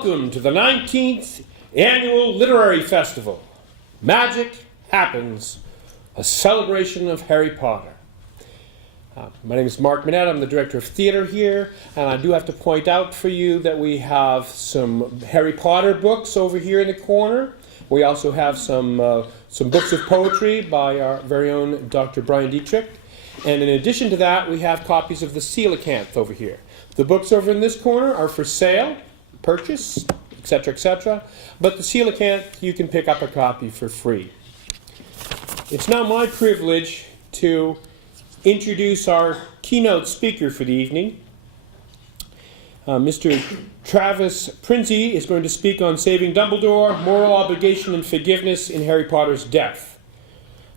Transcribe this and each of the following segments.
Welcome to the 19th Annual Literary Festival. Magic Happens, a celebration of Harry Potter. My name is Mark Minette. I'm the director of theater here, and I do have to point out for you that we have some Harry Potter books over here in the corner. We also have some books of poetry by our very own Dr. Brian Dietrich. And in addition to that, we have copies of the Coelacanth over here. The books over in this corner are for sale, purchase, etc., but the Coelacanth, you can pick up a copy for free. It's now my privilege to introduce our keynote speaker for the evening. Mr. Travis Prinzi is going to speak on saving Dumbledore, moral obligation and forgiveness in Harry Potter's death.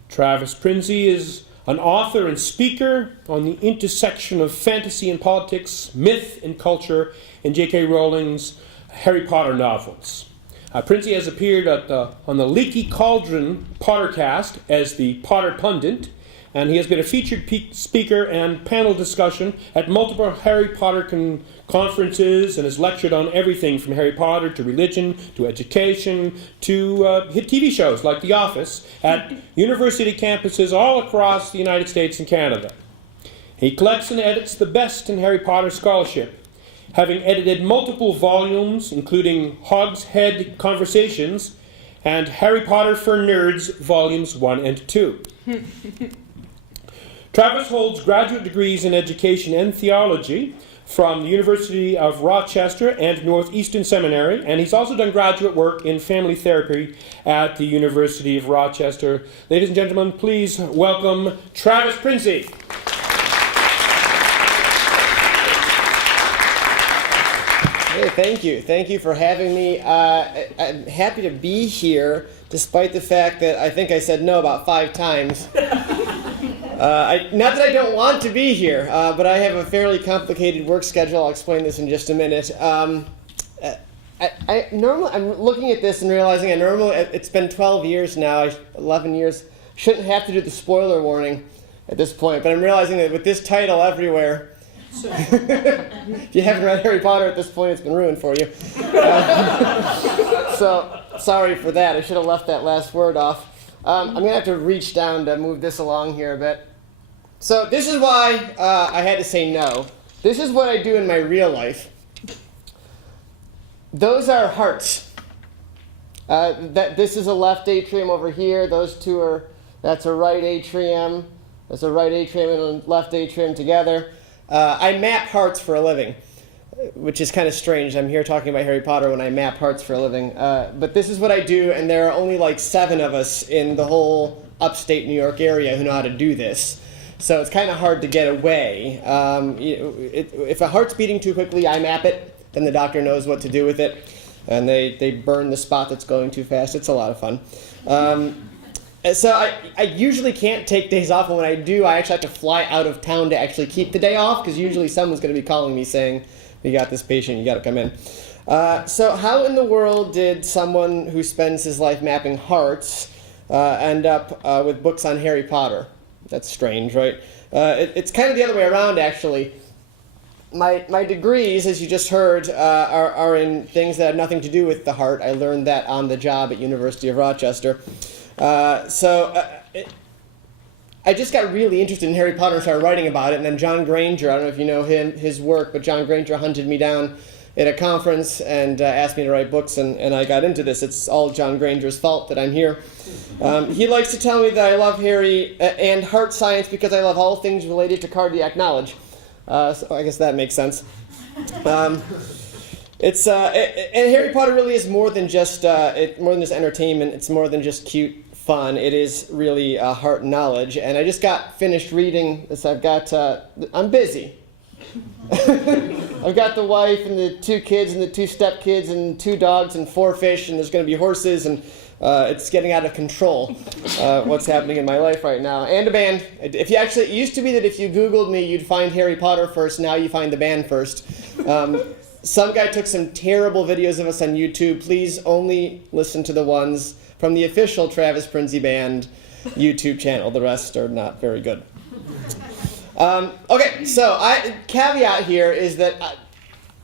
Travis Prinzi is an author and speaker on the intersection of fantasy and politics, myth and culture in J.K. Rowling's Harry Potter novels. Prinzi has appeared on the Leaky Cauldron PotterCast as the Potter Pundit, and he has been a featured speaker and panel discussion at multiple Harry Potter conferences and has lectured on everything from Harry Potter to religion to education to hit TV shows like The Office at university campuses all across the United States and Canada. He collects and edits the best in Harry Potter scholarship, having edited multiple volumes including Hogshead Conversations and Harry Potter for Nerds Volumes 1 and 2. Travis holds graduate degrees in education and theology from the University of Rochester and Northeastern Seminary, and he's also done graduate work in family therapy at the University of Rochester. Ladies and gentlemen, please welcome Travis Prinzi. Hey, thank you. Thank you for having me. I'm happy to be here, despite the fact that I think I said no about 5 times. Not that I don't want to be here, but I have a fairly complicated work schedule. I'll explain this in just a minute. Normally, I'm looking at this and realizing it's been 12 years now, 11 years, shouldn't have to do the spoiler warning at this point, but I'm realizing that with this title everywhere, if you haven't read Harry Potter at this point, it's been ruined for you. So, sorry for that. I should have left that last word off. I'm going to have to reach down to move this along here a bit. So this is why I had to say no. This is what I do in my real life. Those are hearts. This is a left atrium over here. Those two that's a right atrium. That's a right atrium and a left atrium together. I map hearts for a living, which is kind of strange. I'm here talking about Harry Potter when I map hearts for a living. But this is what I do, and there are only like 7 of us in the whole upstate New York area who know how to do this. So it's kind of hard to get away. If a heart's beating too quickly, I map it. Then the doctor knows what to do with it. And they burn the spot that's going too fast. It's a lot of fun. So I usually can't take days off, and when I do, I actually have to fly out of town to actually keep the day off, because usually someone's going to be calling me saying, "You got this patient, you got to come in." So how in the world did someone who spends his life mapping hearts end up with books on Harry Potter? That's strange, right? It's kind of the other way around, actually. My degrees, as you just heard, are in things that have nothing to do with the heart. I learned that on the job at University of Rochester. I just got really interested in Harry Potter and started writing about it, and then John Granger, I don't know if you know his work, but John Granger hunted me down at a conference and asked me to write books, and I got into this. It's all John Granger's fault that I'm here. He likes to tell me that I love Harry and heart science because I love all things related to cardiac knowledge. So I guess that makes sense. And Harry Potter really is more than just entertainment. It's more than just cute fun. It is really heart knowledge. And I just got finished reading this. I'm busy. I've got the wife and the 2 kids and the 2 stepkids and 2 dogs and 4 fish, and there's going to be horses, and it's getting out of control what's happening in my life right now. And a band. It used to be that if you Googled me, you'd find Harry Potter first. Now you find the band first. Some guy took some terrible videos of us on YouTube. Please only listen to the ones from the official Travis Prinzi Band YouTube channel. The rest are not very good. Okay, so caveat here is that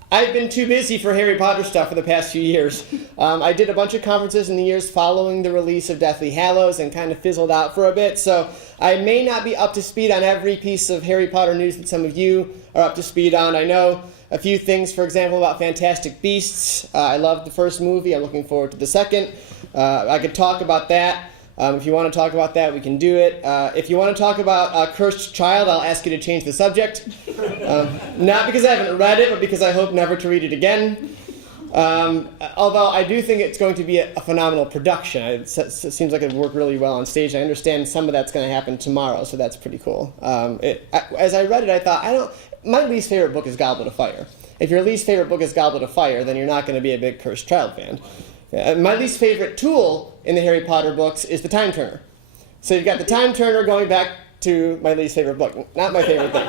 I've been too busy for Harry Potter stuff for the past few years. I did a bunch of conferences in the years following the release of Deathly Hallows and kind of fizzled out for a bit, so I may not be up to speed on every piece of Harry Potter news that some of you are up to speed on. I know a few things, for example, about Fantastic Beasts. I loved the first movie. I'm looking forward to the second. I could talk about that. If you want to talk about that, we can do it. If you want to talk about Cursed Child, I'll ask you to change the subject. Not because I haven't read it, but because I hope never to read it again. Although I do think it's going to be a phenomenal production. It seems like it would work really well on stage. I understand some of that's going to happen tomorrow, so that's pretty cool. As I read it, I thought, my least favorite book is Goblet of Fire. If your least favorite book is Goblet of Fire, then you're not going to be a big Cursed Child fan. My least favorite tool in the Harry Potter books is the Time Turner. So you've got the Time Turner going back to my least favorite book. Not my favorite thing.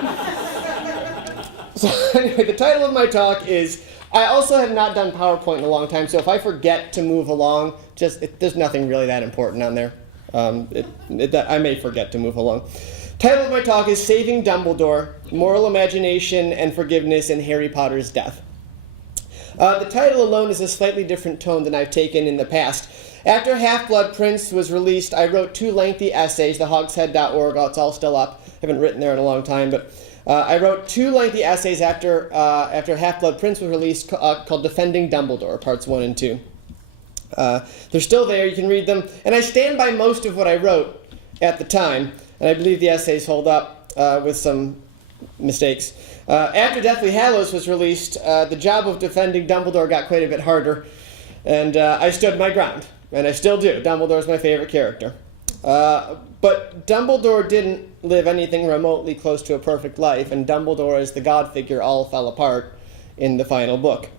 So anyway, the title of my talk is, I also have not done PowerPoint in a long time, so if I forget to move along, there's nothing really that important on there. I may forget to move along. Title of my talk is Saving Dumbledore, Moral Imagination and Forgiveness in Harry Potter's Death. The title alone is a slightly different tone than I've taken in the past. After Half-Blood Prince was released, I wrote 2 lengthy essays, thehogshead.org, it's all still up. I haven't written there in a long time, but I wrote 2 lengthy essays after Half-Blood Prince was released called Defending Dumbledore, parts 1 and 2. They're still there, you can read them, and I stand by most of what I wrote at the time, and I believe the essays hold up with some mistakes. After Deathly Hallows was released, the job of defending Dumbledore got quite a bit harder, and I stood my ground, and I still do. Dumbledore's my favorite character. But Dumbledore didn't live anything remotely close to a perfect life, and Dumbledore as the god figure all fell apart in the final book.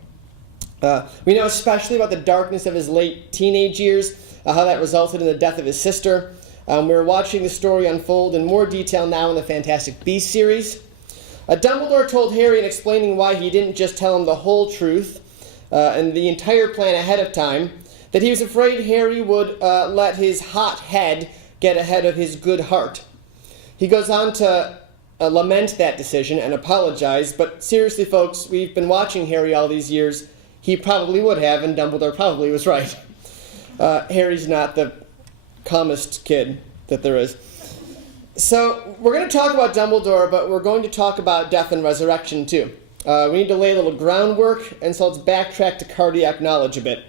We know especially about the darkness of his late teenage years, how that resulted in the death of his sister. We're watching the story unfold in more detail now in the Fantastic Beasts series. Dumbledore told Harry in explaining why he didn't just tell him the whole truth and the entire plan ahead of time, that he was afraid Harry would let his hot head get ahead of his good heart. He goes on to lament that decision and apologize, but seriously, folks, we've been watching Harry all these years. He probably would have, and Dumbledore probably was right. Harry's not the calmest kid that there is. So we're going to talk about Dumbledore, but we're going to talk about death and resurrection too. We need to lay a little groundwork, and so let's backtrack to cardiac knowledge a bit.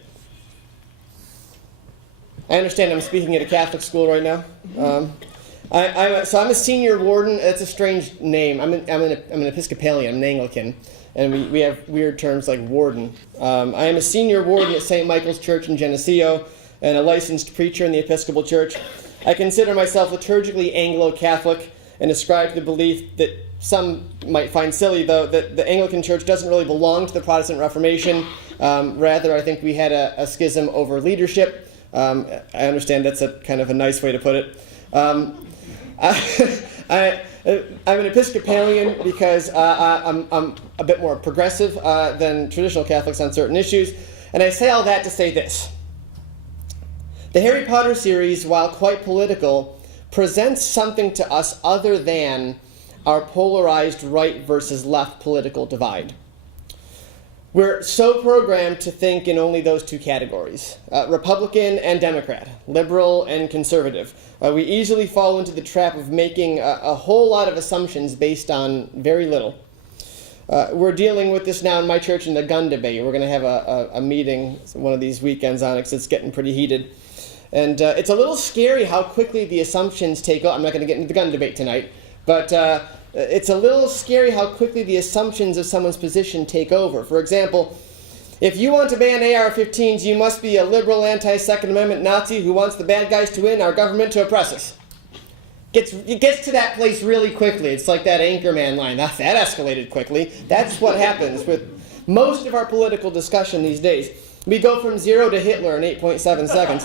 I understand I'm speaking at a Catholic school right now. So I'm a senior warden. That's a strange name. I'm an Episcopalian. I'm an Anglican, and we have weird terms like warden. I am a senior warden at St. Michael's Church in Geneseo, and a licensed preacher in the Episcopal Church. I consider myself liturgically Anglo-Catholic and ascribe to the belief that some might find silly, though, that the Anglican Church doesn't really belong to the Protestant Reformation. Rather, I think we had a schism over leadership. I understand that's a kind of a nice way to put it. I'm an Episcopalian because I'm a bit more progressive than traditional Catholics on certain issues. And I say all that to say this. The Harry Potter series, while quite political, presents something to us other than our polarized right versus left political divide. We're so programmed to think in only those 2 categories, Republican and Democrat, liberal and conservative. We easily fall into the trap of making a whole lot of assumptions based on very little. We're dealing with this now in my church in the gun debate. We're going to have a meeting one of these weekends on it because it's getting pretty heated. And it's a little scary how quickly the assumptions take over. I'm not going to get into the gun debate tonight, but it's a little scary how quickly the assumptions of someone's position take over. For example, if you want to ban AR-15s, you must be a liberal, anti-Second Amendment Nazi who wants the bad guys to win, our government to oppress us. It gets to that place really quickly. It's like that Anchorman line. That escalated quickly. That's what happens with most of our political discussion these days. We go from 0 to Hitler in 8.7 seconds.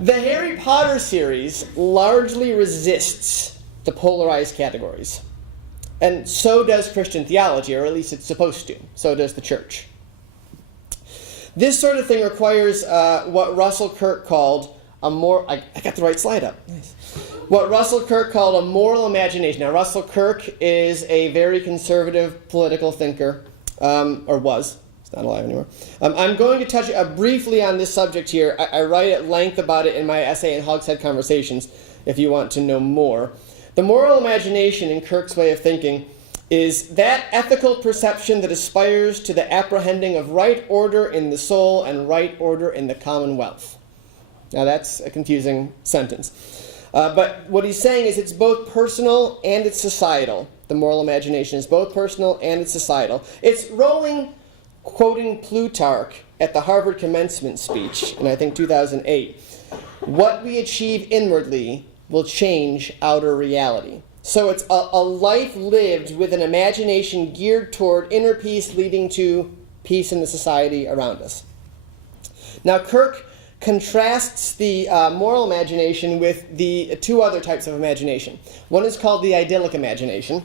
The Harry Potter series largely resists the polarized categories. And so does Christian theology, or at least it's supposed to. So does the church. This sort of thing requires what Russell Kirk called a more... I got the right slide up. Nice. what Russell Kirk called a moral imagination. Now, Russell Kirk is a very conservative political thinker, or was. He's not alive anymore. I'm going to touch briefly on this subject here. I write at length about it in my essay in Hogshead Conversations, if you want to know more. The moral imagination, in Kirk's way of thinking, is that ethical perception that aspires to the apprehending of right order in the soul and right order in the commonwealth. Now, that's a confusing sentence. But what he's saying is it's both personal and it's societal. The moral imagination is both personal and it's societal. It's Rowling quoting Plutarch at the Harvard commencement speech in, I think, 2008. What we achieve inwardly will change outer reality. So it's a life lived with an imagination geared toward inner peace, leading to peace in the society around us. Now, Kirk contrasts the moral imagination with the two other types of imagination. One is called the idyllic imagination.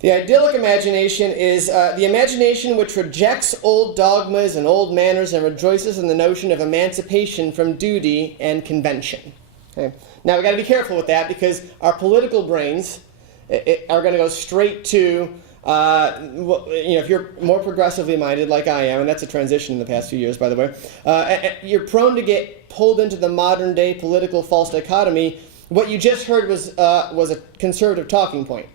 The idyllic imagination is the imagination which rejects old dogmas and old manners and rejoices in the notion of emancipation from duty and convention. Okay. Now, we've got to be careful with that because our political brains are going to go straight to, if you're more progressively minded like I am, and that's a transition in the past few years, by the way, you're prone to get pulled into the modern day political false dichotomy. What you just heard was a conservative talking point.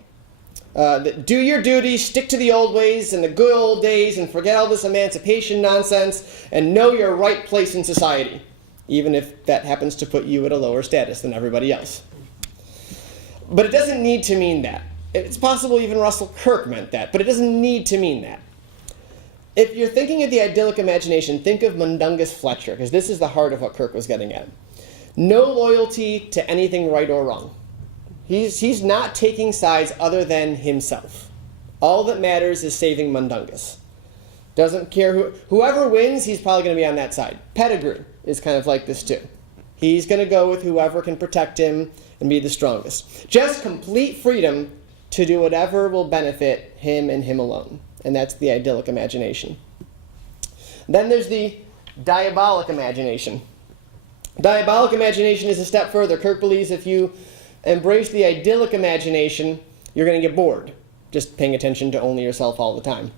Do your duty, stick to the old ways and the good old days, and forget all this emancipation nonsense, and know your right place in society, even if that happens to put you at a lower status than everybody else. But it doesn't need to mean that. It's possible even Russell Kirk meant that, but it doesn't need to mean that. If you're thinking of the idyllic imagination, think of Mundungus Fletcher, because this is the heart of what Kirk was getting at. No loyalty to anything right or wrong. He's not taking sides other than himself. All that matters is saving Mundungus. Doesn't care whoever wins, he's probably going to be on that side. Pettigrew is kind of like this too. He's going to go with whoever can protect him and be the strongest. Just complete freedom to do whatever will benefit him and him alone. And that's the idyllic imagination. Then there's the diabolic imagination. Diabolic imagination is a step further. Kirk believes if you embrace the idyllic imagination, you're going to get bored, just paying attention to only yourself all the time.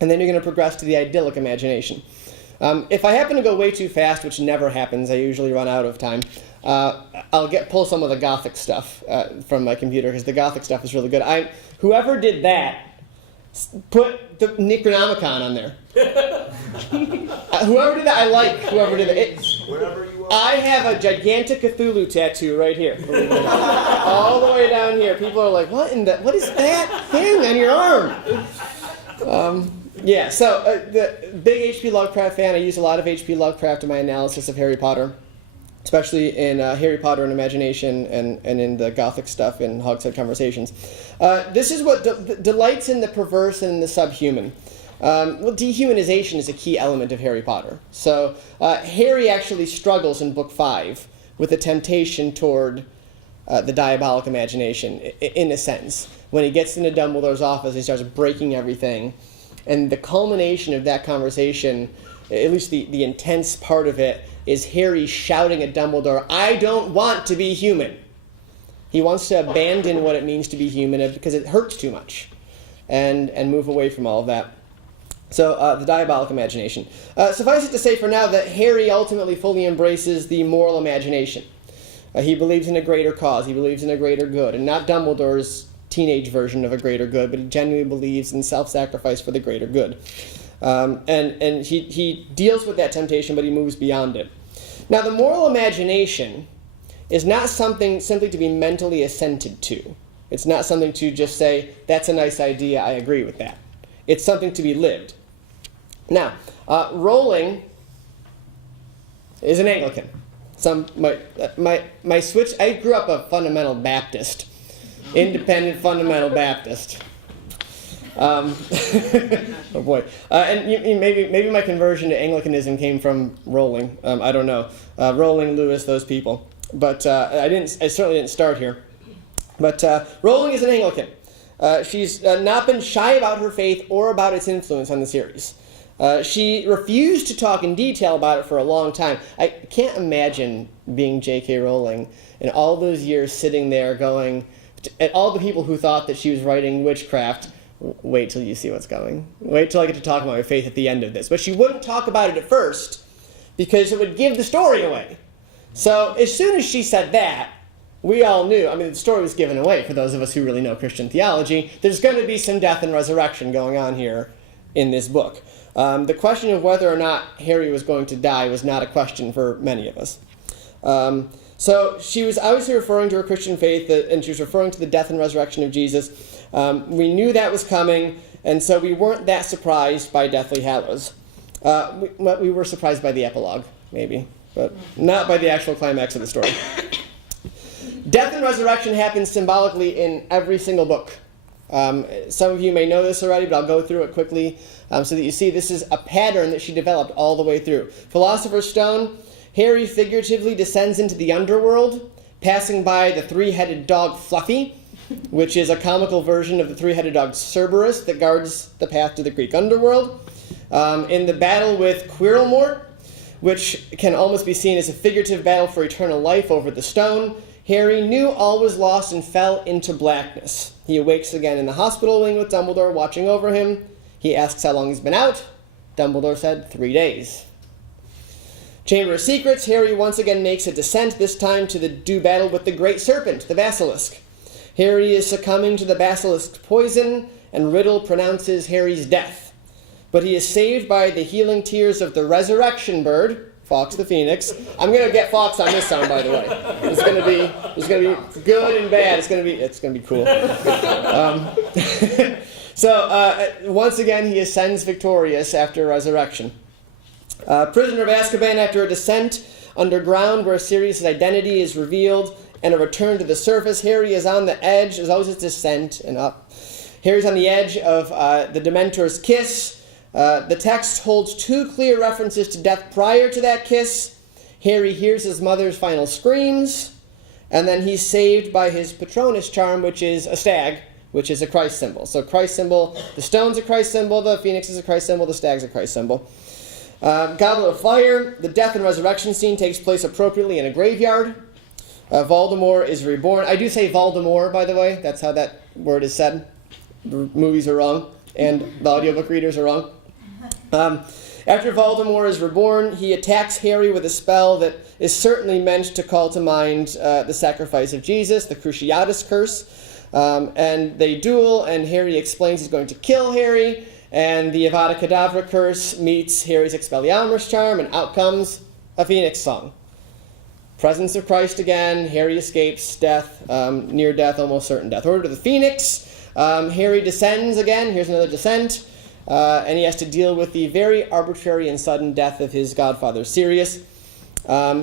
And then you're going to progress to the idyllic imagination. If I happen to go way too fast, which never happens, I usually run out of time, I'll pull some of the Gothic stuff from my computer, because the Gothic stuff is really good. Whoever did that, put the Necronomicon on there. Whoever did that, I like whoever did it. Wherever you are. I have a gigantic Cthulhu tattoo right here. All the way down here. People are like, what is that thing on your arm? The big H.P. Lovecraft fan. I use a lot of H.P. Lovecraft in my analysis of Harry Potter, especially in Harry Potter and Imagination and in the Gothic stuff in Hogshead Conversations. This is what delights in the perverse and the subhuman. Dehumanization is a key element of Harry Potter. So Harry actually struggles in Book 5 with the temptation toward the diabolic imagination, in a sense. When he gets into Dumbledore's office, he starts breaking everything. And the culmination of that conversation, at least the intense part of it, is Harry shouting at Dumbledore, "I don't want to be human." He wants to abandon what it means to be human because it hurts too much, and move away from all of that. So the diabolic imagination. Suffice it to say for now that Harry ultimately fully embraces the moral imagination. He believes in a greater cause. He believes in a greater good, and not Dumbledore's teenage version of a greater good, but he genuinely believes in self-sacrifice for the greater good. And he deals with that temptation, but he moves beyond it. Now, the moral imagination is not something simply to be mentally assented to. It's not something to just say, that's a nice idea, I agree with that. It's something to be lived. Now, Rowling is an Anglican. My switch, I grew up a fundamental Baptist, independent fundamental Baptist. Oh boy! And maybe my conversion to Anglicanism came from Rowling. I don't know. Rowling, Lewis, those people. But I certainly didn't start here. But Rowling is an Anglican. She's not been shy about her faith or about its influence on the series. She refused to talk in detail about it for a long time. I can't imagine being J.K. Rowling and all those years sitting there going, and all the people who thought that she was writing witchcraft, wait till you see what's coming. Wait till I get to talk about my faith at the end of this. But she wouldn't talk about it at first because it would give the story away. So as soon as she said that, we all knew, the story was given away for those of us who really know Christian theology. There's going to be some death and resurrection going on here in this book. The question of whether or not Harry was going to die was not a question for many of us. So she was obviously referring to her Christian faith, and she was referring to the death and resurrection of Jesus. We knew that was coming, and so we weren't that surprised by Deathly Hallows. We were surprised by the epilogue, maybe, but not by the actual climax of the story. Death and resurrection happens symbolically in every single book. Some of you may know this already, but I'll go through it quickly so that you see this is a pattern that she developed all the way through. Philosopher's Stone, Harry figuratively descends into the underworld, passing by the three-headed dog Fluffy, which is a comical version of the three-headed dog Cerberus that guards the path to the Greek underworld. In the battle with Quirrellmort, which can almost be seen as a figurative battle for eternal life over the stone, Harry knew all was lost and fell into blackness. He awakes again in the hospital wing with Dumbledore watching over him. He asks how long he's been out. Dumbledore said 3 days. Chamber of Secrets, Harry once again makes a descent, this time to do battle with the Great Serpent, the Basilisk. Harry is succumbing to the Basilisk's poison, and Riddle pronounces Harry's death. But he is saved by the healing tears of the resurrection bird, Fawkes the Phoenix. I'm going to get Fawkes on this sound, by the way. It's going to be good and bad. It's going to be cool. So once again, he ascends victorious after resurrection. Prisoner of Azkaban, after a descent underground where Sirius' identity is revealed and a return to the surface, Harry is on the edge. There's always a descent and up. Harry's on the edge of the Dementor's kiss. The text holds 2 clear references to death prior to that kiss. Harry hears his mother's final screams, and then he's saved by his Patronus charm, which is a stag, which is a Christ symbol. So Christ symbol, the stone's a Christ symbol, the phoenix is a Christ symbol, the stag's a Christ symbol. Goblet of Fire, the death and resurrection scene takes place appropriately in a graveyard. Voldemort is reborn. I do say Voldemort, by the way. That's how that word is said. The movies are wrong, and the audiobook readers are wrong. After Voldemort is reborn, he attacks Harry with a spell that is certainly meant to call to mind the sacrifice of Jesus, the Cruciatus Curse. And they duel, and Harry explains he's going to kill Harry, and the Avada Kedavra curse meets Harry's Expelliarmus charm, and out comes a Phoenix song. Presence of Christ again, Harry escapes death, near death, almost certain death. Order to the Phoenix, Harry descends again, here's another descent, and he has to deal with the very arbitrary and sudden death of his godfather Sirius.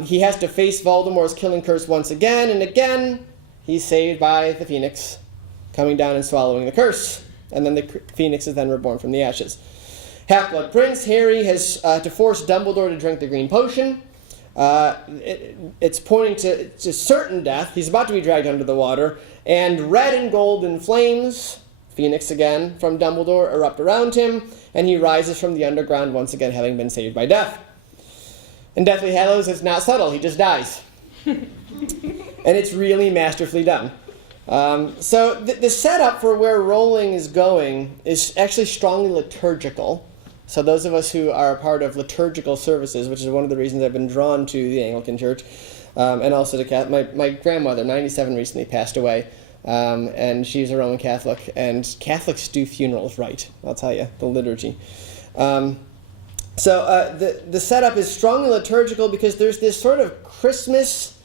He has to face Voldemort's killing curse once again, and again he's saved by the Phoenix coming down and swallowing the curse. And then the Phoenix is then reborn from the ashes. Half-Blood Prince, Harry has to force Dumbledore to drink the green potion. It's pointing to certain death. He's about to be dragged under the water. And red and golden flames, Phoenix again, from Dumbledore erupt around him. And he rises from the underground, once again having been saved by death. In Deathly Hallows, it's not subtle. He just dies. And it's really masterfully done. So the setup for where Rowling is going is actually strongly liturgical. So those of us who are a part of liturgical services, which is one of the reasons I've been drawn to the Anglican Church, and also to Catholic. My grandmother, 97, recently passed away, and she's a Roman Catholic, and Catholics do funerals right, I'll tell you, the liturgy. So the setup is strongly liturgical because there's this sort of Christmas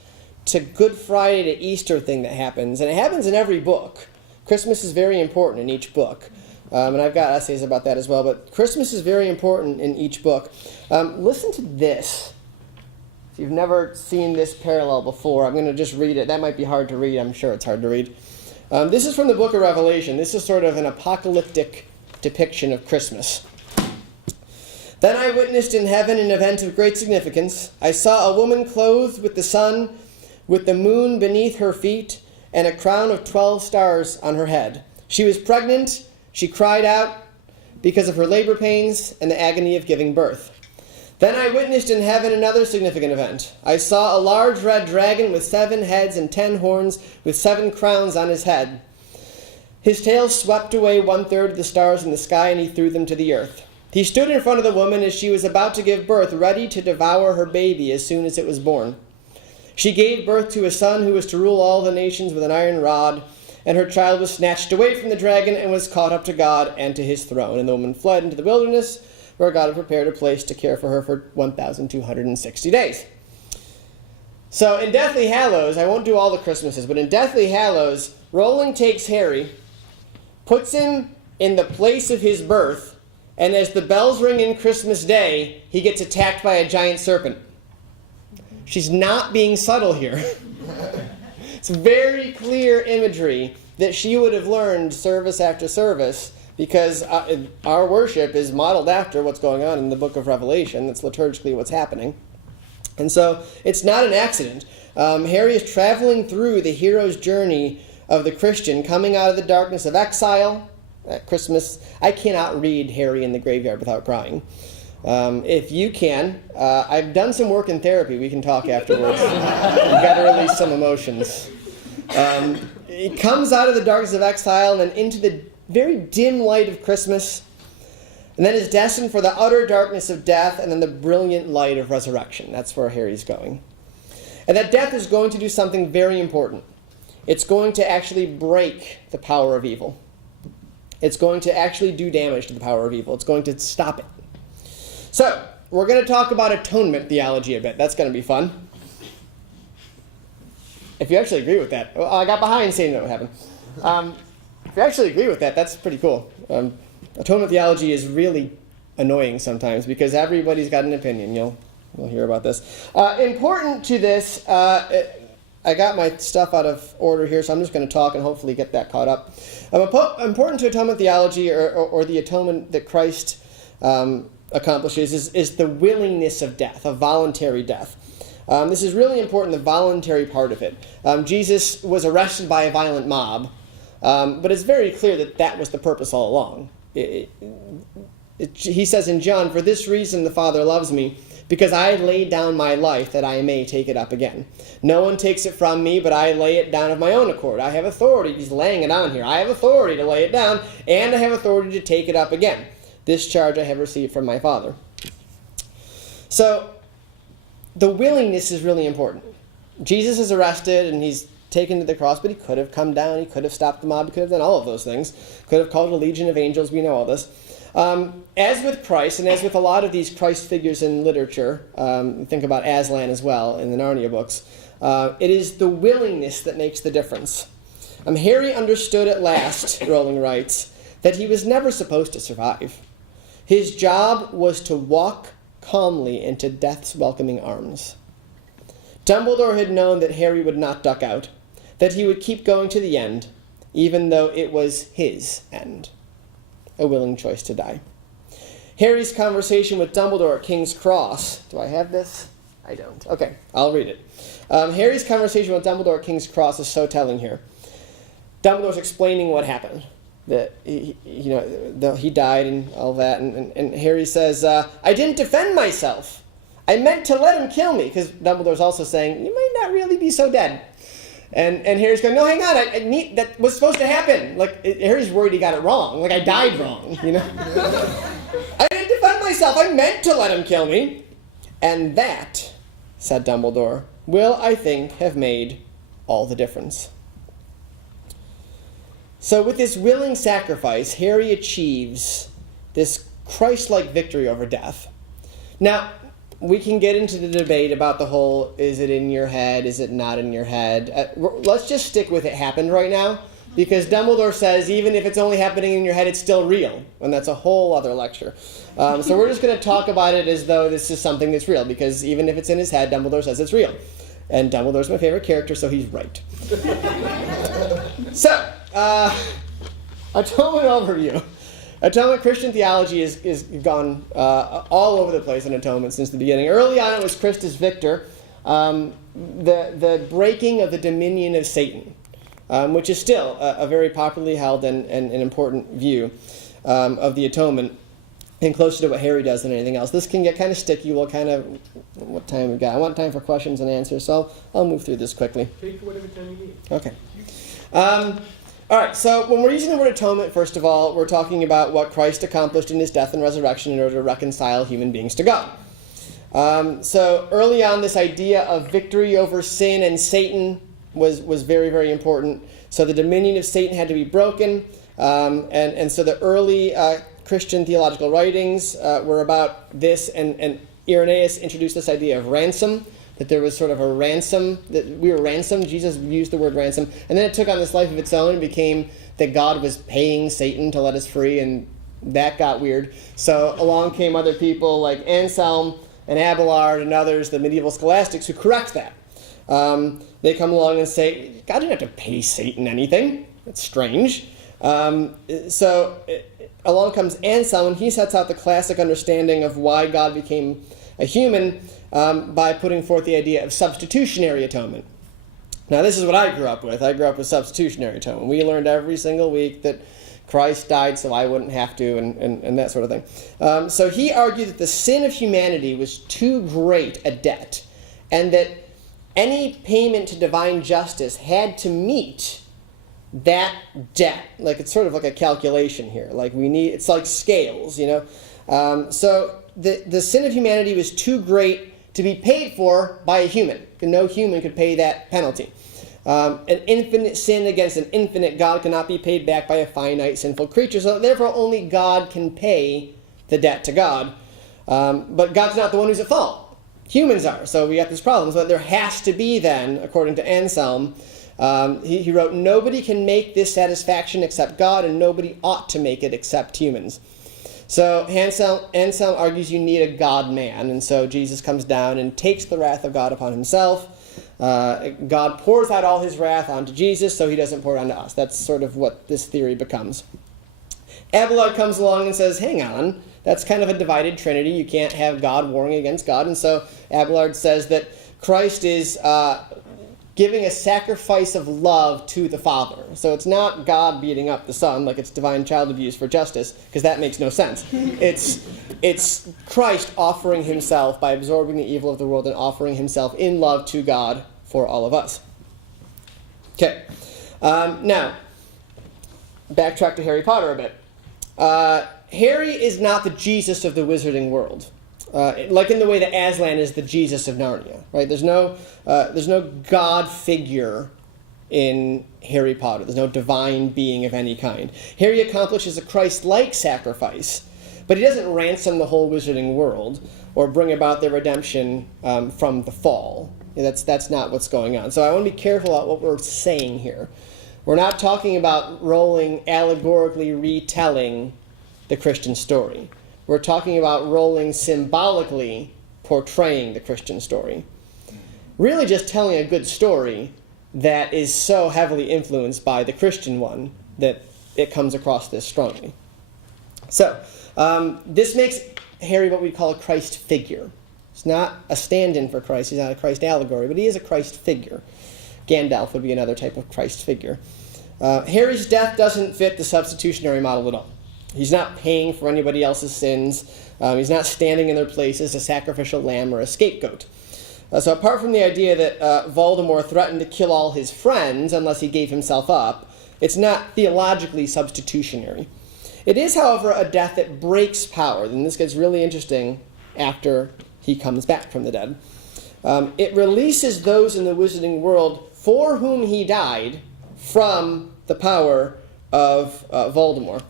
to Good Friday to Easter thing that happens, and it happens in every book. Christmas is very important in each book, and I've got essays about that as well, but Christmas is very important in each book. Listen to this. If you've never seen this parallel before, I'm going to just read it. That might be hard to read. I'm sure it's hard to read. This is from the book of Revelation. This is sort of an apocalyptic depiction of Christmas. Then I witnessed in heaven an event of great significance. I saw a woman clothed with the sun, with the moon beneath her feet, and a crown of 12 stars on her head. She was pregnant. She cried out, because of her labor pains and the agony of giving birth. Then I witnessed in heaven another significant event. I saw a large red dragon with 7 heads and 10 horns, with 7 crowns on his head. His tail swept away 1/3 of the stars in the sky, and he threw them to the earth. He stood in front of the woman as she was about to give birth, ready to devour her baby as soon as it was born. She gave birth to a son who was to rule all the nations with an iron rod, and her child was snatched away from the dragon and was caught up to God and to his throne. And the woman fled into the wilderness, where God had prepared a place to care for her for 1,260 days. So in Deathly Hallows, I won't do all the Christmases, but in Deathly Hallows, Rowling takes Harry, puts him in the place of his birth, and as the bells ring in Christmas Day, he gets attacked by a giant serpent. She's not being subtle here. It's very clear imagery that she would have learned service after service, because our worship is modeled after what's going on in the book of Revelation. That's liturgically what's happening. And so it's not an accident. Harry is traveling through the hero's journey of the Christian, coming out of the darkness of exile. At Christmas, I cannot read Harry in the Graveyard without crying. If you can, I've done some work in therapy. We can talk afterwards. You've got to release some emotions. He comes out of the darkness of exile and then into the very dim light of Christmas, and then is destined for the utter darkness of death and then the brilliant light of resurrection. That's where Harry's going. And that death is going to do something very important. It's going to actually break the power of evil. It's going to actually do damage to the power of evil. It's going to stop it. So, we're going to talk about atonement theology a bit. That's going to be fun. If you actually agree with that. Well, I got behind saying that would happen. If you actually agree with that, that's pretty cool. Atonement theology is really annoying sometimes because everybody's got an opinion. You'll hear about this. Important to this, I got my stuff out of order here, so I'm just going to talk and hopefully get that caught up. Important to atonement theology, or the atonement that Christ accomplishes, is the willingness of death, of voluntary death. This is really important, the voluntary part of it. Jesus was arrested by a violent mob, but it's very clear that that was the purpose all along. He says in John, "For this reason the Father loves me, because I laid down my life that I may take it up again. No one takes it from me, but I lay it down of my own accord." I have authority. He's laying it on here. I have authority to lay it down, and I have authority to take it up again. This charge I have received from my Father. So, the willingness is really important. Jesus is arrested, and he's taken to the cross, but he could have come down, he could have stopped the mob, he could have done all of those things, could have called a legion of angels, we know all this. As with Christ, and as with a lot of these Christ figures in literature, think about Aslan as well in the Narnia books, it is the willingness that makes the difference. Harry understood at last, Rowling writes, that he was never supposed to survive. His job was to walk calmly into death's welcoming arms. Dumbledore had known that Harry would not duck out, that he would keep going to the end, even though it was his end. A willing choice to die. Harry's conversation with Dumbledore at King's Cross. Do I have this? I don't. Okay, I'll read it. Harry's conversation with Dumbledore at King's Cross is so telling here. Dumbledore's explaining what happened. That he died and all that, and Harry says, "I didn't defend myself. I meant to let him kill me," because Dumbledore's also saying, "You might not really be so dead." And Harry's going, "No, hang on, that was supposed to happen." Like, Harry's worried he got it wrong. Like, I died wrong, "I didn't defend myself. I meant to let him kill me." "And that," said Dumbledore, "will, I think, have made all the difference." So with this willing sacrifice, Harry achieves this Christ-like victory over death. Now, we can get into the debate about the whole, is it in your head, is it not in your head? Let's just stick with it happened right now, because Dumbledore says even if it's only happening in your head, it's still real, and that's a whole other lecture. So we're just going to talk about it as though this is something that's real, because even if it's in his head, Dumbledore says it's real. And Dumbledore's my favorite character, so he's right. So, Atonement overview. Atonement Christian theology is gone all over the place in atonement since the beginning. Early on, it was Christus Victor, the breaking of the dominion of Satan, which is still a very popularly held and an important view. of the atonement, and closer to what Harry does than anything else. This can get kind of sticky. We'll kind of, what time we got? I want time for questions and answers, so I'll move through this quickly. Take whatever time you need. Okay. All right, so when we're using the word atonement, first of all, we're talking about what Christ accomplished in his death and resurrection in order to reconcile human beings to God. So early on, this idea of victory over sin and Satan was very, very important. So the dominion of Satan had to be broken, and so the early Christian theological writings were about this, and Irenaeus introduced this idea of ransom, that there was sort of a ransom, that we were ransomed. Jesus used the word ransom, and then it took on this life of its own and became that God was paying Satan to let us free, and that got weird. So along came other people like Anselm and Abelard and others, the medieval scholastics, who correct that. They come along and say, God didn't have to pay Satan anything. That's strange. Along comes Anselm, and he sets out the classic understanding of why God became a human by putting forth the idea of substitutionary atonement. Now, this is what I grew up with. I grew up with substitutionary atonement. We learned every single week that Christ died so I wouldn't have to, and that sort of thing. So he argued that the sin of humanity was too great a debt, and that any payment to divine justice had to meet that debt. Like, it's sort of like a calculation here. Like, it's like scales, you know. So the sin of humanity was too great to be paid for by a human. No human could pay that penalty. An infinite sin against an infinite God cannot be paid back by a finite sinful creature, so therefore only God can pay the debt to God. But God's not the one who's at fault. Humans are, so we got this problem. So there has to be then, according to Anselm, he wrote, nobody can make this satisfaction except God, and nobody ought to make it except humans. So Anselm argues you need a God-man, and so Jesus comes down and takes the wrath of God upon himself. God pours out all his wrath onto Jesus, so he doesn't pour it onto us. That's sort of what this theory becomes. Abelard comes along and says, hang on, that's kind of a divided trinity. You can't have God warring against God. And so Abelard says that Christ is giving a sacrifice of love to the Father. So it's not God beating up the Son like it's divine child abuse for justice, because that makes no sense. It's Christ offering himself by absorbing the evil of the world and offering himself in love to God for all of us. Okay. Now, backtrack to Harry Potter a bit. Harry is not the Jesus of the wizarding world. Like in the way that Aslan is the Jesus of Narnia, right? There's no God figure in Harry Potter. There's no divine being of any kind. Harry accomplishes a Christ-like sacrifice, but he doesn't ransom the whole wizarding world or bring about their redemption from the fall. That's not what's going on. So I want to be careful about what we're saying here. We're not talking about Rowling allegorically retelling the Christian story. We're talking about Rowling symbolically portraying the Christian story. Really just telling a good story that is so heavily influenced by the Christian one that it comes across this strongly. So, this makes Harry what we call a Christ figure. He's not a stand-in for Christ. He's not a Christ allegory, but he is a Christ figure. Gandalf would be another type of Christ figure. Harry's death doesn't fit the substitutionary model at all. He's not paying for anybody else's sins. He's not standing in their place as a sacrificial lamb or a scapegoat. So apart from the idea that Voldemort threatened to kill all his friends unless he gave himself up, it's not theologically substitutionary. It is, however, a death that breaks power, and this gets really interesting after he comes back from the dead. It releases those in the wizarding world for whom he died from the power of Voldemort.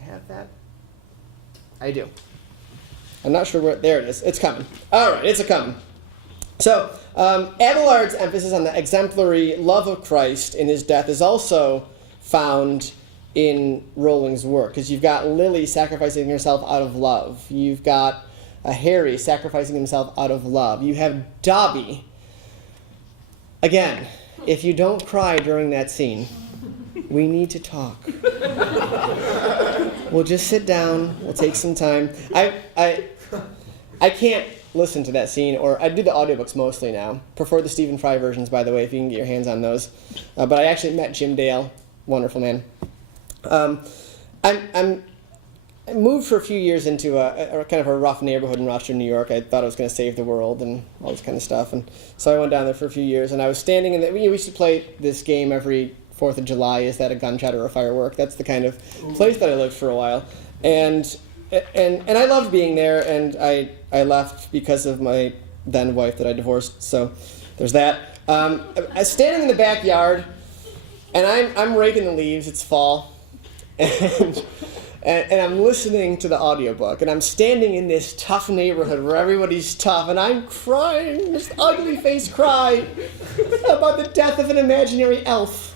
Have that? I do. I'm not sure where. There it is. It's coming. All right, it's a coming. So, Abelard's emphasis on the exemplary love of Christ in his death is also found in Rowling's work, because you've got Lily sacrificing herself out of love. You've got Harry sacrificing himself out of love. You have Dobby. Again, if you don't cry during that scene, we need to talk. We'll just sit down. We'll take some time. I can't listen to that scene, or I do the audiobooks mostly now. Prefer the Stephen Fry versions, by the way, if you can get your hands on those. But I actually met Jim Dale, wonderful man. I moved for a few years into a kind of a rough neighborhood in Rochester, New York. I thought I was going to save the world and all this kind of stuff. And so I went down there for a few years, and I was standing in we used to play this game every 4th of July. Is that a gunshot or a firework? That's the kind of place that I lived for a while. And I loved being there, and I left because of my then wife that I divorced. So there's that. I was standing in the backyard, and I'm raking the leaves. It's fall. And I'm listening to the audiobook, and I'm standing in this tough neighborhood where everybody's tough, and I'm crying, this ugly face cry about the death of an imaginary elf.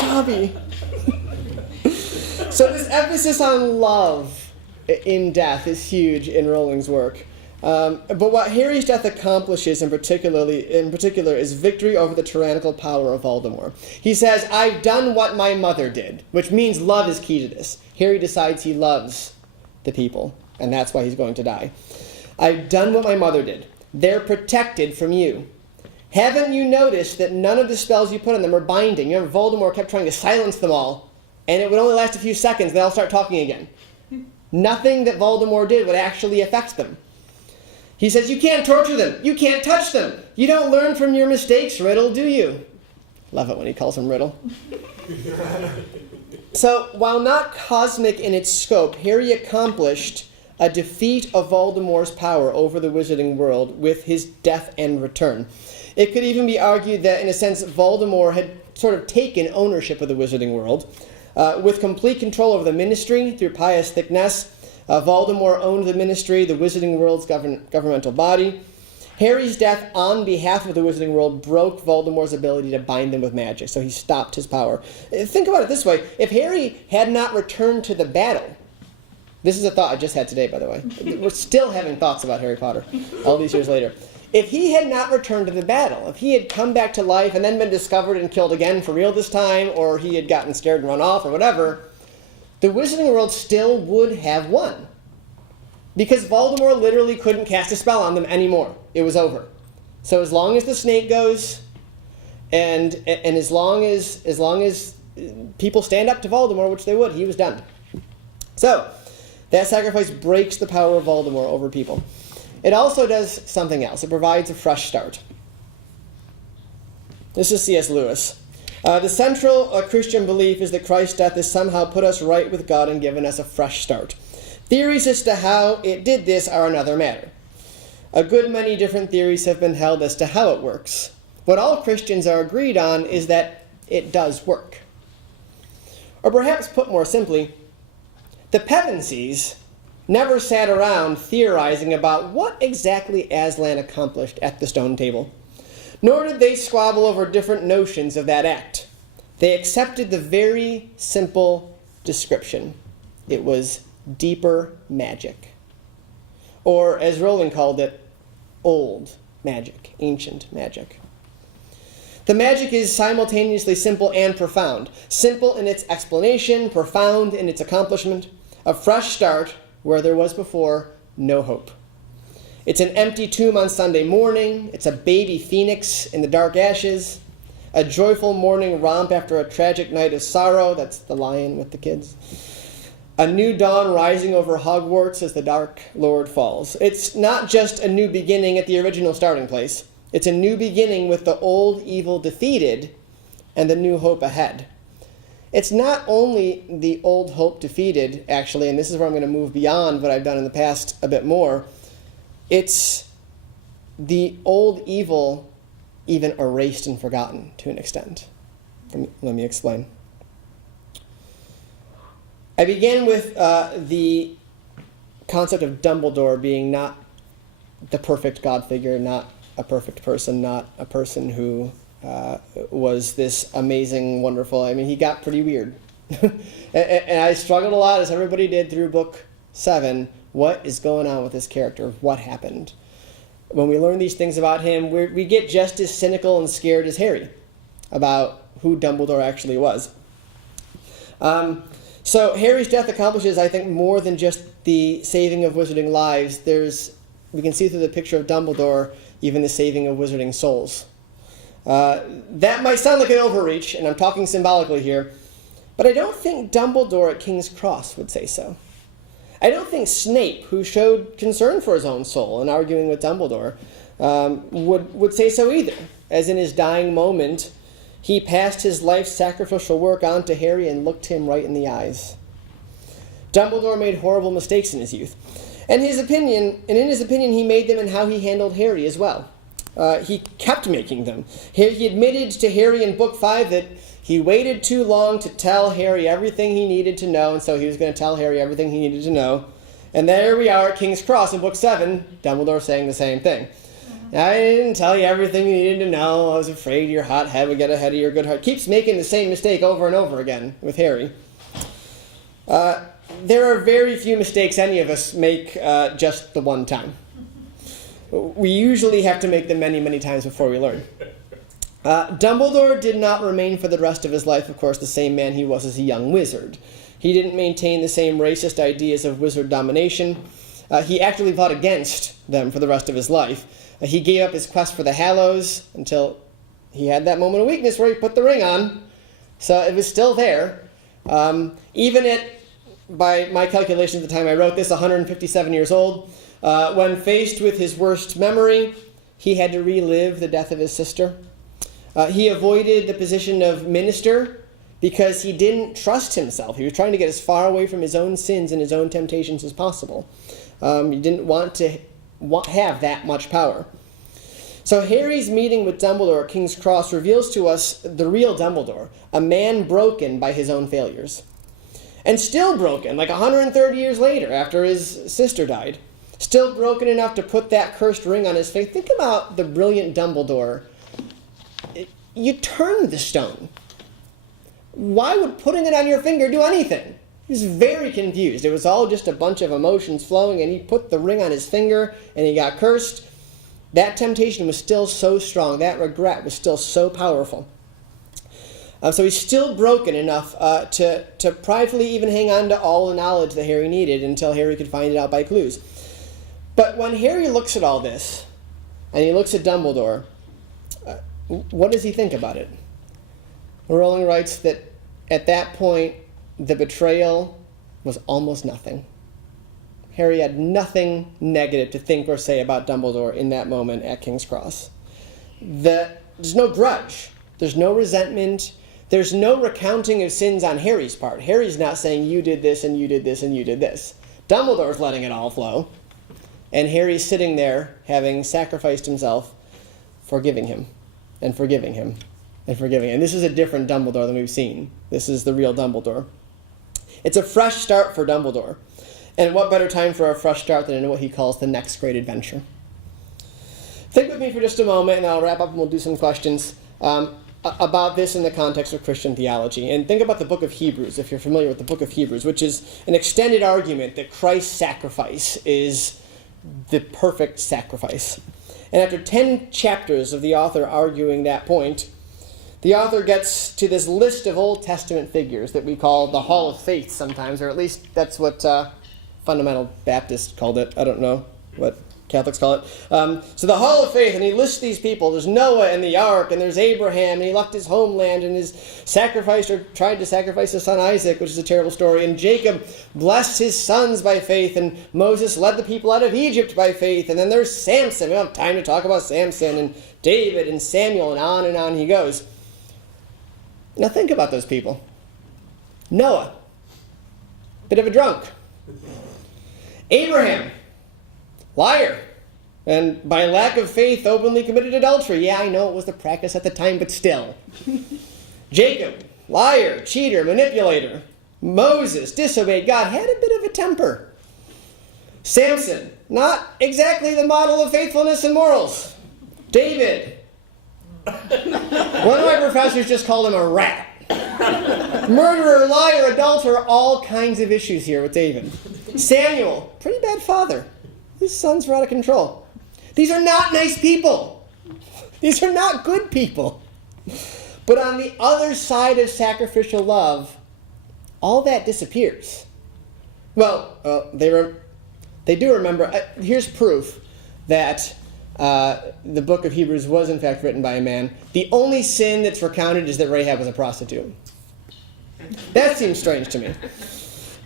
Dobby. So this emphasis on love in death is huge in Rowling's work. But what Harry's death accomplishes in particular is victory over the tyrannical power of Voldemort. He says, I've done what my mother did, which means love is key to this. Harry decides he loves the people, and that's why he's going to die. I've done what my mother did. They're protected from you. Haven't you noticed that none of the spells you put on them are binding? You remember Voldemort kept trying to silence them all, and it would only last a few seconds, they'll start talking again. Nothing that Voldemort did would actually affect them. He says, you can't torture them. You can't touch them. You don't learn from your mistakes, Riddle, do you? Love it when he calls him Riddle. So, while not cosmic in its scope, Harry accomplished a defeat of Voldemort's power over the wizarding world with his death and return. It could even be argued that, in a sense, Voldemort had sort of taken ownership of the wizarding world. With complete control over the ministry through Pius Thicknesse, Voldemort owned the ministry, the Wizarding World's governmental body. Harry's death on behalf of the Wizarding World broke Voldemort's ability to bind them with magic, so he stopped his power. Think about it this way. If Harry had not returned to the battle, this is a thought I just had today, by the way. We're still having thoughts about Harry Potter all these years later. If he had not returned to the battle, if he had come back to life and then been discovered and killed again for real this time, or he had gotten scared and run off or whatever, the Wizarding World still would have won. Because Voldemort literally couldn't cast a spell on them anymore. It was over. So as long as the snake goes, and as long as people stand up to Voldemort, which they would, he was done. So, that sacrifice breaks the power of Voldemort over people. It also does something else. It provides a fresh start. This is C.S. Lewis. The central Christian belief is that Christ's death has somehow put us right with God and given us a fresh start. Theories as to how it did this are another matter. A good many different theories have been held as to how it works. What all Christians are agreed on is that it does work. Or perhaps put more simply, the Pevensies never sat around theorizing about what exactly Aslan accomplished at the stone table. Nor did they squabble over different notions of that act. They accepted the very simple description. It was deeper magic. Or, as Rowling called it, old magic, ancient magic. The magic is simultaneously simple and profound. Simple in its explanation, profound in its accomplishment. A fresh start where there was before no hope. It's an empty tomb on Sunday morning. It's a baby phoenix in the dark ashes. A joyful morning romp after a tragic night of sorrow. That's the lion with the kids. A new dawn rising over Hogwarts as the Dark Lord falls. It's not just a new beginning at the original starting place. It's a new beginning with the old evil defeated and the new hope ahead. It's not only the old hope defeated, actually, and this is where I'm going to move beyond what I've done in the past a bit more. It's the old evil even erased and forgotten to an extent. Let me explain. I began with the concept of Dumbledore being not the perfect God figure, not a perfect person, not a person who was this amazing, wonderful. I mean, he got pretty weird. and I struggled a lot, as everybody did, through book 7. What is going on with this character? What happened? When we learn these things about him, we get just as cynical and scared as Harry about who Dumbledore actually was. So Harry's death accomplishes, I think, more than just the saving of wizarding lives. We can see through the picture of Dumbledore even the saving of wizarding souls. That might sound like an overreach, and I'm talking symbolically here, but I don't think Dumbledore at King's Cross would say so. I don't think Snape, who showed concern for his own soul in arguing with Dumbledore, would say so either, as in his dying moment, he passed his life's sacrificial work on to Harry and looked him right in the eyes. Dumbledore made horrible mistakes in his youth, and in his opinion, he made them in how he handled Harry as well. He kept making them. He admitted to Harry in Book 5 that he waited too long to tell Harry everything he needed to know, and so he was going to tell Harry everything he needed to know. And there we are at King's Cross in Book 7, Dumbledore saying the same thing. I didn't tell you everything you needed to know. I was afraid your hot head would get ahead of your good heart. Keeps making the same mistake over and over again with Harry. There are very few mistakes any of us make just the one time. We usually have to make them many, many times before we learn. Dumbledore did not remain for the rest of his life, of course, the same man he was as a young wizard. He didn't maintain the same racist ideas of wizard domination. He actively fought against them for the rest of his life. He gave up his quest for the Hallows until he had that moment of weakness where he put the ring on. So it was still there. Even at, by my calculations at the time I wrote this, 157 years old, when faced with his worst memory, he had to relive the death of his sister. He avoided the position of minister because he didn't trust himself. He was trying to get as far away from his own sins and his own temptations as possible. He didn't want to have that much power. So Harry's meeting with Dumbledore at King's Cross reveals to us the real Dumbledore, a man broken by his own failures. And still broken, like 130 years later after his sister died. Still broken enough to put that cursed ring on his face. Think about the brilliant Dumbledore. You turned the stone. Why would putting it on your finger do anything? He was very confused. It was all just a bunch of emotions flowing, and he put the ring on his finger, and he got cursed. That temptation was still so strong. That regret was still so powerful. So he's still broken enough to pridefully even hang on to all the knowledge that Harry needed until Harry could find it out by clues. But when Harry looks at all this, and he looks at Dumbledore, what does he think about it? Rowling writes that at that point, the betrayal was almost nothing. Harry had nothing negative to think or say about Dumbledore in that moment at King's Cross. There's no grudge. There's no resentment. There's no recounting of sins on Harry's part. Harry's not saying, you did this, and you did this, and you did this. Dumbledore's letting it all flow. And Harry's sitting there, having sacrificed himself, forgiving him, and forgiving him, and forgiving him. And this is a different Dumbledore than we've seen. This is the real Dumbledore. It's a fresh start for Dumbledore. And what better time for a fresh start than in what he calls the next great adventure? Think with me for just a moment, and I'll wrap up and we'll do some questions about this in the context of Christian theology. And think about the book of Hebrews, if you're familiar with the book of Hebrews, which is an extended argument that Christ's sacrifice is the perfect sacrifice. And after 10 chapters of the author arguing that point, the author gets to this list of Old Testament figures that we call the Hall of Faith sometimes, or at least that's what fundamental Baptists called it. I don't know what Catholics call it. So the Hall of Faith, and he lists these people. There's Noah and the Ark, and there's Abraham, and he left his homeland, and his sacrificed or tried to sacrifice his son Isaac, which is a terrible story. And Jacob blessed his sons by faith, and Moses led the people out of Egypt by faith. And then there's Samson. We don't have time to talk about Samson, and David, and Samuel, and on he goes. Now think about those people. Noah, bit of a drunk. Abraham, liar, and by lack of faith openly committed adultery. Yeah, I know it was the practice at the time, but still. Jacob, liar, cheater, manipulator. Moses, disobeyed God, had a bit of a temper. Samson, not exactly the model of faithfulness and morals. David, one of my professors just called him a rat. Murderer, liar, adulterer, all kinds of issues here with David. Samuel, pretty bad father. His sons were out of control. These are not nice people. These are not good people. But on the other side of sacrificial love, all that disappears. Well, they do remember. Here's proof that the book of Hebrews was in fact written by a man. The only sin that's recounted is that Rahab was a prostitute. That seems strange to me.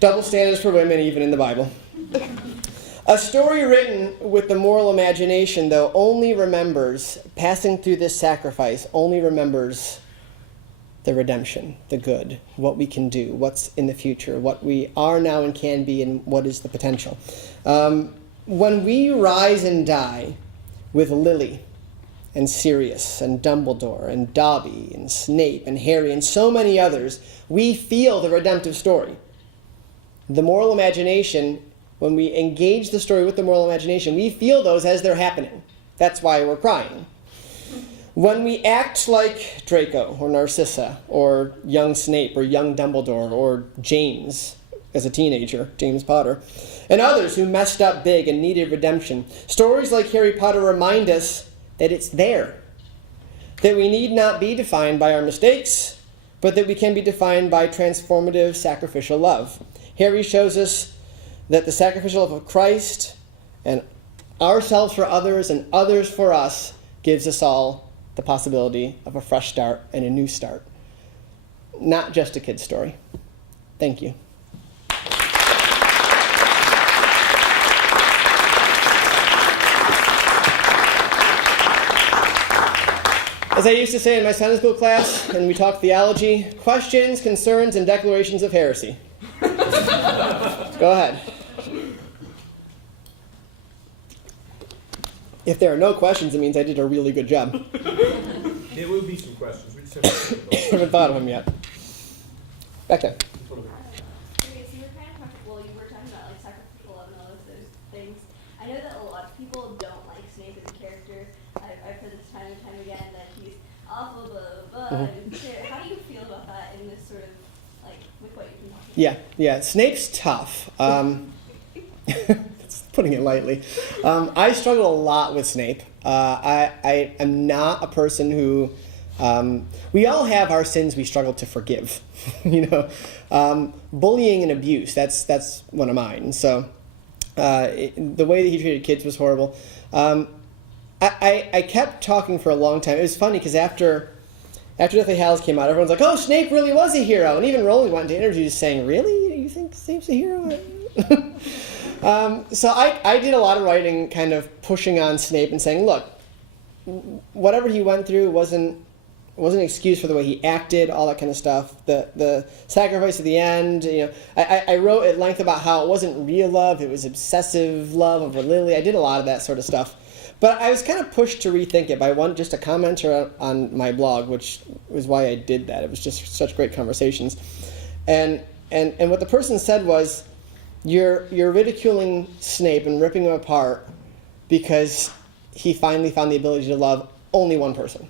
Double standards for women, even in the Bible. A story written with the moral imagination, though, only remembers, passing through this sacrifice, only remembers the redemption, the good, what we can do, what's in the future, what we are now and can be, and what is the potential. When we rise and die with Lily and Sirius and Dumbledore and Dobby and Snape and Harry and so many others, we feel the redemptive story. The moral imagination, when we engage the story with the moral imagination, we feel those as they're happening. That's why we're crying. When we act like Draco or Narcissa or young Snape or young Dumbledore or James as a teenager, James Potter, and others who messed up big and needed redemption, stories like Harry Potter remind us that it's there, that we need not be defined by our mistakes, but that we can be defined by transformative sacrificial love. Harry shows us that the sacrificial love of Christ and ourselves for others and others for us gives us all the possibility of a fresh start and a new start. Not just a kid's story. Thank you. As I used to say in my Sunday school class, and we talked theology, questions, concerns, and declarations of heresy. Go ahead. If there are no questions, it means I did a really good job. There will be some questions. We just haven't thought of them yet. Back there. Okay, so you were kind of talking, well, you were talking about like sacrificial love and all of those things. I know that a lot of people don't like Snape as a character. I've heard this time and time again that he's awful, blah, blah, blah. How do you feel about that in this sort of, like, with what you've been talking about? Yeah. Snape's tough. Putting it lightly. I struggle a lot with Snape. I am not a person who... we all have our sins we struggle to forgive. Bullying and abuse, that's one of mine. So the way that he treated kids was horrible. I kept talking for a long time. It was funny because after Deathly Hallows came out, everyone's like, oh, Snape really was a hero. And even Rowling went into interviews saying, really? You think Snape's a hero? So I did a lot of writing kind of pushing on Snape and saying, look, whatever he went through wasn't an excuse for the way he acted, all that kind of stuff. The sacrifice at the end, I wrote at length about how it wasn't real love, it was obsessive love over Lily. I did a lot of that sort of stuff. But I was kind of pushed to rethink it by just a commenter on my blog, which was why I did that. It was just such great conversations. And what the person said was, you're ridiculing Snape and ripping him apart because he finally found the ability to love only one person.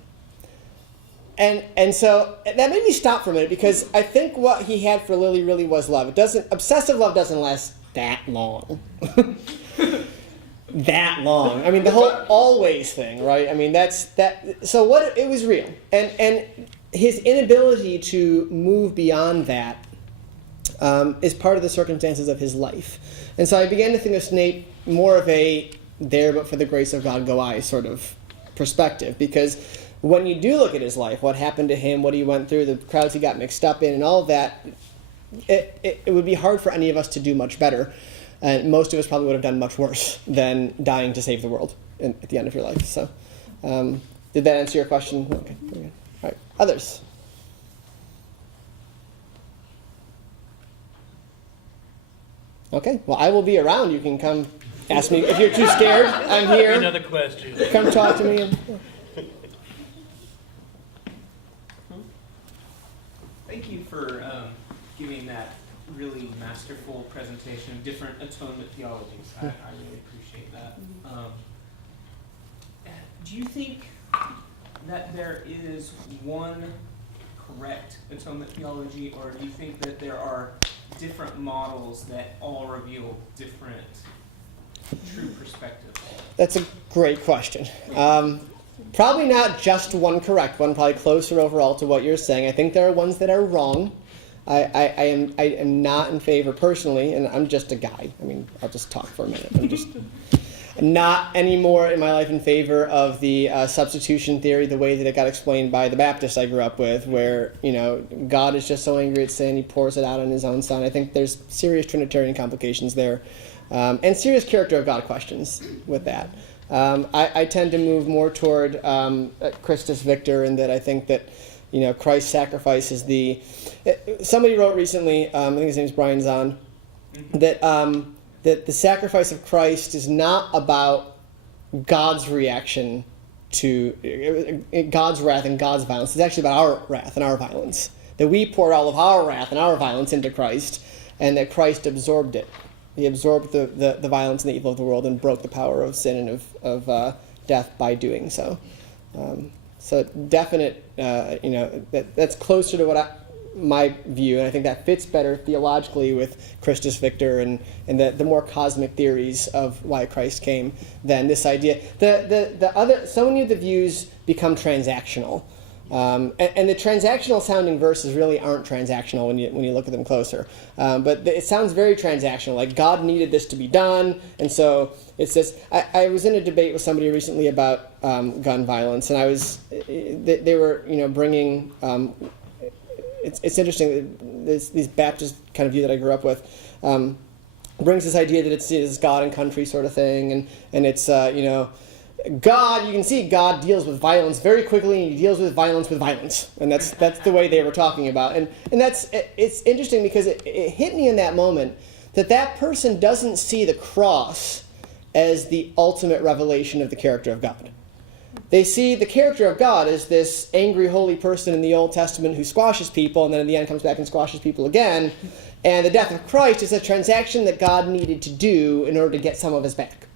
And so that made me stop for a minute because I think what he had for Lily really was love. Obsessive love doesn't last that long. That long. I mean, the whole always thing, right? I mean, so what, it was real. And his inability to move beyond that is part of the circumstances of his life. And so I began to think of Snape more of a there but for the grace of God go I sort of perspective, because when you do look at his life, what happened to him, what he went through, the crowds he got mixed up in, and all of that, it would be hard for any of us to do much better. And most of us probably would have done much worse than dying to save the world at the end of your life. So did that answer your question? Okay. All right. Others? Okay. Well, I will be around. You can come ask me. If you're too scared, I'm here. Another question. Come talk to me. Thank you for giving that really masterful presentation of different atonement theologies. I really appreciate that. Do you think that there is one correct atonement theology, or do you think that there are different models that all reveal different true perspectives? That's a great question. Probably not just one correct one, probably closer overall to what you're saying. I think there are ones that are wrong. I am not in favor personally, and I'm just a guy. I mean, I'll just talk for a minute. not anymore in my life in favor of the substitution theory, the way that it got explained by the Baptists I grew up with, where, God is just so angry at sin, he pours it out on his own son. I think there's serious Trinitarian complications there, and serious character of God questions with that. I tend to move more toward Christus Victor, in that I think that, Christ's sacrifice is the... Somebody wrote recently, I think his name's Brian Zahn, that the sacrifice of Christ is not about God's reaction to God's wrath and God's violence. It's actually about our wrath and our violence. That we poured all of our wrath and our violence into Christ, and that Christ absorbed it. He absorbed the violence and the evil of the world and broke the power of sin and of death by doing so. So definite, that's closer to my view, and I think that fits better theologically with Christus Victor and the more cosmic theories of why Christ came than this idea. So many of the views become transactional. And the transactional sounding verses really aren't transactional when you look at them closer. But it sounds very transactional, like God needed this to be done, and so it's this. I was in a debate with somebody recently about gun violence, and they were bringing. It's interesting. These Baptist kind of view that I grew up with brings this idea that it's God and country sort of thing, and it's God, you can see God deals with violence very quickly, and he deals with violence, and that's the way they were talking about, and it's interesting because it hit me in that moment that person doesn't see the cross as the ultimate revelation of the character of God. They see the character of God as this angry, holy person in the Old Testament who squashes people, and then in the end comes back and squashes people again, and the death of Christ is a transaction that God needed to do in order to get some of us back.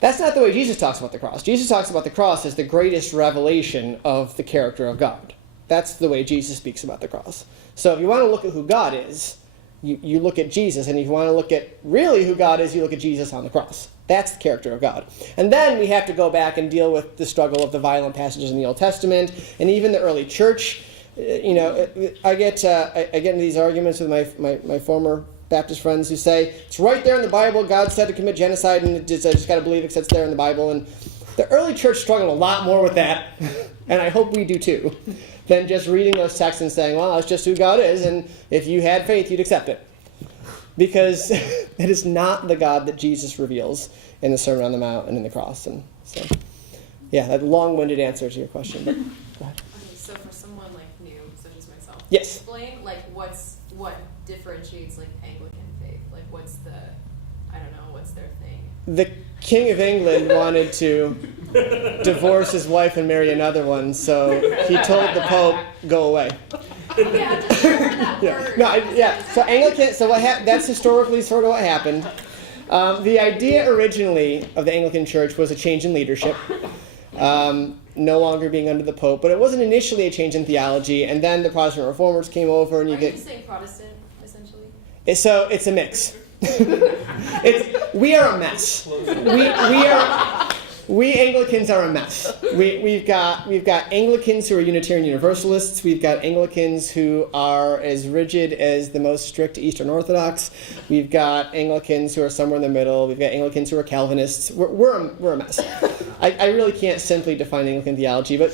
That's not the way Jesus talks about the cross. Jesus talks about the cross as the greatest revelation of the character of God. That's the way Jesus speaks about the cross. So if you want to look at who God is, you look at Jesus. And if you want to look at really who God is, you look at Jesus on the cross. That's the character of God. And then we have to go back and deal with the struggle of the violent passages in the Old Testament. And even the early church, I get into these arguments with my former Baptist friends who say, it's right there in the Bible, God said to commit genocide, and I just got to believe it because it's there in the Bible. And the early church struggled a lot more with that, and I hope we do too, than just reading those texts and saying, well, that's just who God is, and if you had faith, you'd accept it. Because it is not the God that Jesus reveals in the Sermon on the Mount and in the cross. And so, yeah, that long-winded answer to your question. But go ahead. Okay, so for someone new, such as myself, yes. Explain what differentiates Anglican faith. What's their thing? The King of England wanted to divorce his wife and marry another one, so he told the Pope, "Go away." Yeah, I just heard that word. So Anglican. So that's historically sort of what happened. The idea originally of the Anglican Church was a change in leadership, no longer being under the Pope. But it wasn't initially a change in theology, and then the Protestant Reformers came over, and Are you saying Protestant essentially? So it's a mix. We are a mess. We Anglicans are a mess. We've got Anglicans who are Unitarian Universalists. We've got Anglicans who are as rigid as the most strict Eastern Orthodox. We've got Anglicans who are somewhere in the middle. We've got Anglicans who are Calvinists. We're a mess. I really can't simply define Anglican theology, but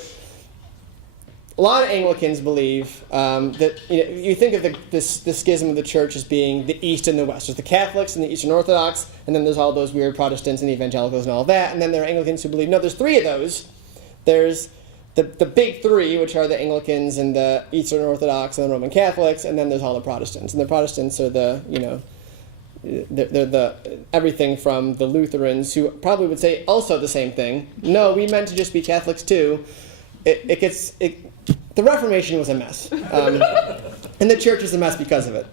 a lot of Anglicans believe that you think of the schism of the church as being the East and the West. There's the Catholics and the Eastern Orthodox, and then there's all those weird Protestants and evangelicals and all that. And then there are Anglicans who believe, no, there's three of those. There's the big three, which are the Anglicans and the Eastern Orthodox and the Roman Catholics, and then there's all the Protestants. And the Protestants are they're the everything from the Lutherans, who probably would say also the same thing. No, we meant to just be Catholics too. The Reformation was a mess, and the church is a mess because of it.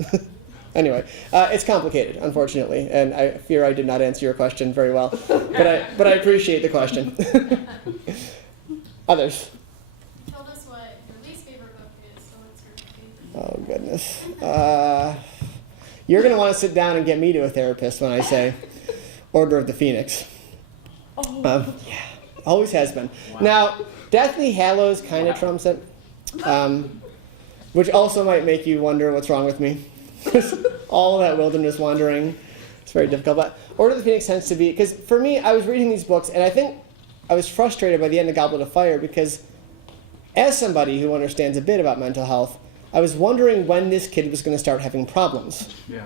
Anyway, it's complicated, unfortunately, and I fear I did not answer your question very well, but I appreciate the question. Others? You told us what your least favorite book is, so what's your favorite? Oh, goodness. You're going to want to sit down and get me to a therapist when I say Order of the Phoenix. Yeah, always has been. Wow. Now, Deathly Hallows kind of trumps it, which also might make you wonder what's wrong with me. All of that wilderness wandering It's very difficult. But Order of the Phoenix tends to be, because for me, I was reading these books, and I think I was frustrated by the end of Goblet of Fire, because as somebody who understands a bit about mental health, I was wondering when this kid was going to start having problems. Yeah.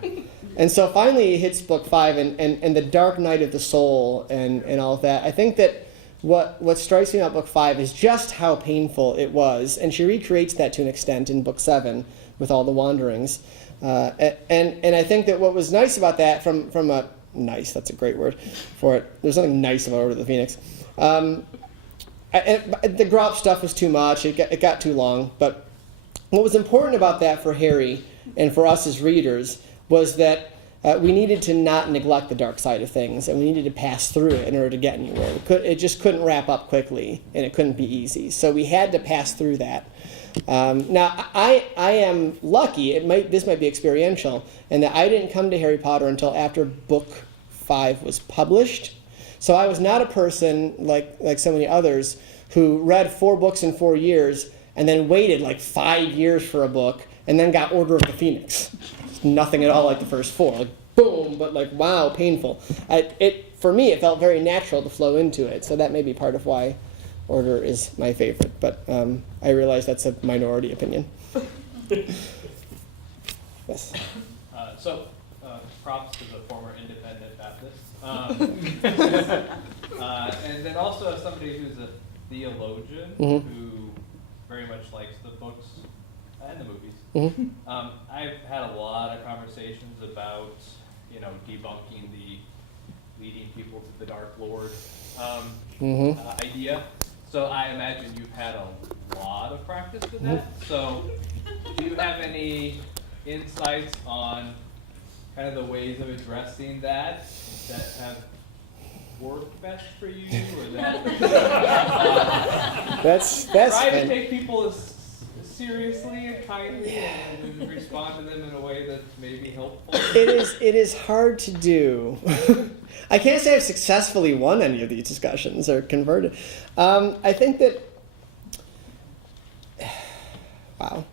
And so finally it hits book 5 and the dark night of the soul and all of that. I think that what strikes me about book 5 is just how painful it was. And she recreates that to an extent in book 7 with all the wanderings. And I think that what was nice about that from a nice, that's a great word for it. There's nothing nice about Order of the Phoenix. The Grop stuff was too much. It got too long. But what was important about that for Harry and for us as readers was that we needed to not neglect the dark side of things, and we needed to pass through it in order to get anywhere. It just couldn't wrap up quickly, and it couldn't be easy. So we had to pass through that. Now, I am lucky, this might be experiential, in that I didn't come to Harry Potter until after book 5 was published. So I was not a person like so many others who read 4 books in 4 years and then waited like 5 years for a book and then got Order of the Phoenix. Nothing at all like the first 4. Like, boom, but like, wow, painful. For me, it felt very natural to flow into it. So that may be part of why Order is my favorite. But I realize that's a minority opinion. Yes? Props to the former independent Baptist. And then also as somebody who's a theologian who very much likes the books and the movies. I've had a lot of conversations about, debunking the leading people to the Dark Lord idea. So I imagine you've had a lot of practice with that. So do you have any insights on kind of the ways of addressing that have worked best for you, or that that's try to take people as seriously and kindly and respond to them in a way that's maybe helpful? It is hard to do. I can't say I've successfully won any of these discussions or converted. I think that wow.